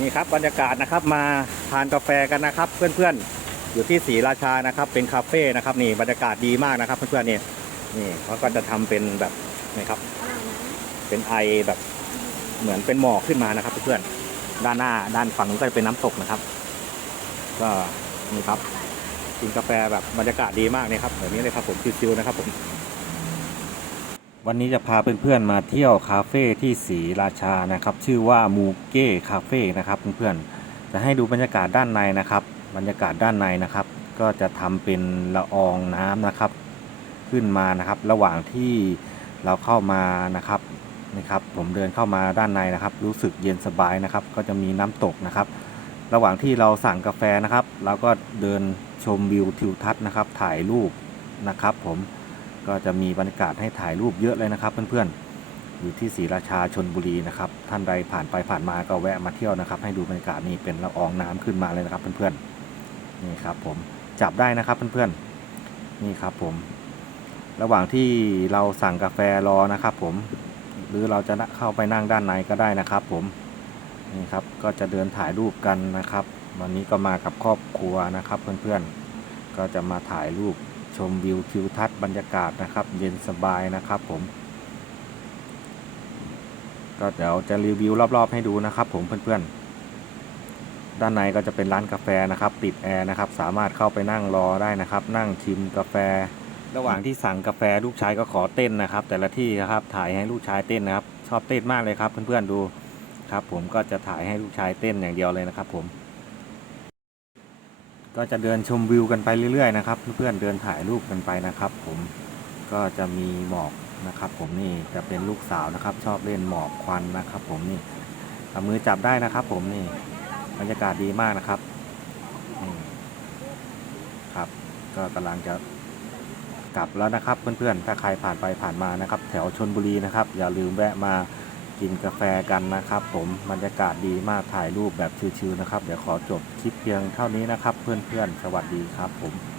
นี่ครับบรรยากาศนะครับมาทานกาแฟกันนะครับเพื่อนๆ อยู่ที่ศรีราชานะครับ เป็นคาเฟ่นะครับนี่บรรยากาศดีมากนะครับเพื่อนๆนี่นี่เขาก็จะทำเป็นแบบนี่ครับ เป็นไอแบบเหมือนเป็นหมอกขึ้นมานะครับ เพื่อนๆด้านหน้าด้านฝั่งนู้นก็จะเป็นน้ำตกนะครับ ก็นี่ครับกินกาแฟแบบบรรยากาศดีมากเลยครับแบบนี้เลยครับผมชิวๆนะครับผม วันนี้จะพาเพื่อนๆมาเที่ยวคาเฟ่ที่ศรีราชานะครับ ชื่อว่ามูเก้คาเฟ่นะครับเพื่อนๆจะให้ดูบรรยากาศด้านในนะครับ บรรยากาศด้านในนะครับ ก็จะทำเป็นละอองน้ำนะครับ ขึ้นมานะครับ ระหว่างที่เราเข้ามานะครับนะครับ ผมเดินเข้ามาด้านในนะครับ รู้สึกเย็นสบายนะครับ ก็จะมีน้ำตกนะครับ ระหว่างที่เราสั่งกาแฟนะครับเราก็เดินชมวิวทิวทัศน์นะครับ ถ่ายรูปนะครับ ผม ก็จะมีบรรยากาศให้ถ่ายรูปเยอะเลยนะครับ เพื่อนๆ อยู่ที่ศรีราชาชนบุรีนะครับ ท่านใดผ่านไปผ่านมาก็แวะมาเที่ยวนะครับ ให้ดูบรรยากาศนี้เป็นละอองน้ำขึ้นมาเลยนะครับ เพื่อนๆ นี่ครับผมจับได้นะครับเพื่อนๆ นี่ครับผม ระหว่างที่เราสั่งกาแฟรอนะครับ ผม หรือเราจะเข้าไปนั่งด้านในก็ได้นะครับ ผม นี่ครับ ก็จะเดินถ่ายรูปกันนะครับ วันนี้ก็มากับครอบครัวนะครับ เพื่อนๆ ก็จะมาถ่ายรูป ชมวิวทิวทัศน์บรรยากาศนะครับ เย็นสบายนะครับผม ก็เดี๋ยวจะรีวิวรอบๆให้ดูนะครับ ผมเพื่อนๆ ด้านในก็จะเป็นร้านกาแฟนะครับ ติดแอร์นะครับ สามารถเข้าไปนั่งรอได้นะครับ นั่งชิมกาแฟ ระหว่างที่สั่งกาแฟลูกชายก็ขอเต้นนะครับ แต่ละที่นะครับถ่ายให้ลูกชายเต้นนะครับ ชอบเต้นมากเลยครับเพื่อนๆดูครับ ผมก็จะถ่ายให้ลูกชายเต้นอย่างเดียวเลยนะครับ ผม ก็จะเดินชมวิวกันไปเรื่อยๆนะครับ เพื่อนๆเดินถ่ายรูปกันไปนะครับ ผมก็จะมีหมอกนะครับ ผมนี่จะเป็นลูกสาวนะครับ ชอบเล่นหมอกควันนะครับ ผมนี่เอามือจับได้นะครับ ผมนี่บรรยากาศดีมากนะครับครับ ก็กำลังจะกลับแล้วนะครับ เพื่อนๆถ้าใครผ่านไปผ่านมานะครับ แถวชนบุรีนะครับ อย่าลืมแวะมา กินกาแฟกันนะครับ ผมบรรยากาศดีมากถ่ายรูปแบบชิวๆนะครับ เดี๋ยวขอจบคลิปเพียงเท่านี้นะครับ เพื่อนๆ สวัสดีครับผม